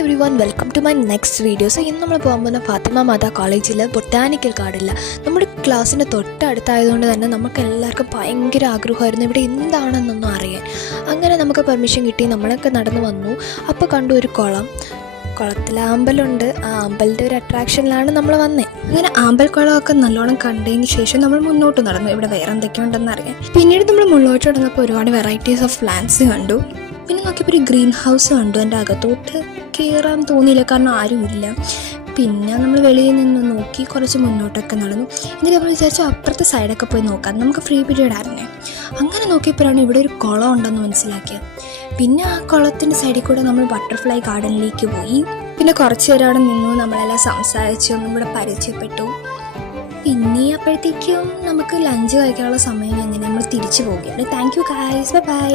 Every one welcome to my next video. So ഇന്ന് നമ്മൾ പോകാൻ പോകുന്ന ഫാത്തിമ മാതാ കോളേജിൽ ബൊട്ടാനിക്കൽ ഗാർഡനില്ല. നമ്മുടെ ക്ലാസ്സിൻ്റെ തൊട്ടടുത്തായതുകൊണ്ട് തന്നെ നമുക്ക് എല്ലാവർക്കും ഭയങ്കര ആഗ്രഹമായിരുന്നു ഇവിടെ എന്താണെന്നൊന്നും അറിയാൻ. അങ്ങനെ നമുക്ക് പെർമിഷൻ കിട്ടി, നമ്മളൊക്കെ നടന്നു വന്നു. അപ്പോൾ കണ്ടു ഒരു കുളത്തിൽ അമ്പലമുണ്ട്. ആ അമ്പലത്തെ ഒരു അട്രാക്ഷനിലാണ് നമ്മൾ വന്നത്. അങ്ങനെ അമ്പൽക്കുളമൊക്കെ നല്ലോണം കണ്ടതിന് ശേഷം നമ്മൾ മുന്നോട്ട് നടന്നു. ഇവിടെ വേറെ എന്തൊക്കെയുണ്ടെന്ന് അറിയാൻ. പിന്നീട് നമ്മൾ മുന്നോട്ട് നടന്നപ്പോൾ ഒരുപാട് വെറൈറ്റീസ് ഓഫ് പ്ലാന്റ്സ് കണ്ടു. പിന്നെ നോക്കിയപ്പോൾ ഒരു ഗ്രീൻ ഹൗസ് കണ്ടു. എൻ്റെ അകത്തോട്ട് കയറാൻ തോന്നിയില്ല, കാരണം ആരുമില്ല. പിന്നെ നമ്മൾ വെളിയിൽ നിന്ന് നോക്കി കുറച്ച് മുന്നോട്ടൊക്കെ നടന്നു. എന്നിട്ട് നമ്മൾ വിചാരിച്ചു അപ്പുറത്തെ സൈഡൊക്കെ പോയി നോക്കാം, നമുക്ക് ഫ്രീ പീരീഡ് ആയിരുന്നേ. അങ്ങനെ നോക്കിയപ്പോഴാണ് ഇവിടെ ഒരു കുളം ഉണ്ടെന്ന് മനസ്സിലാക്കിയത്. പിന്നെ ആ കുളത്തിൻ്റെ സൈഡിൽ കൂടെ നമ്മൾ ബട്ടർഫ്ലൈ ഗാർഡനിലേക്ക് പോയി. പിന്നെ കുറച്ച് നേരം അവിടെ നിന്നു, നമ്മളെല്ലാം സംസാരിച്ചു, ഒന്നും ഇവിടെ പരിചയപ്പെട്ടു. പിന്നെ അപ്പോഴത്തേക്കും നമുക്ക് ലഞ്ച് കഴിക്കാനുള്ള സമയം, എങ്ങനെ നമ്മൾ തിരിച്ചു പോവുകയാണ്. Thank you guys, bye bye.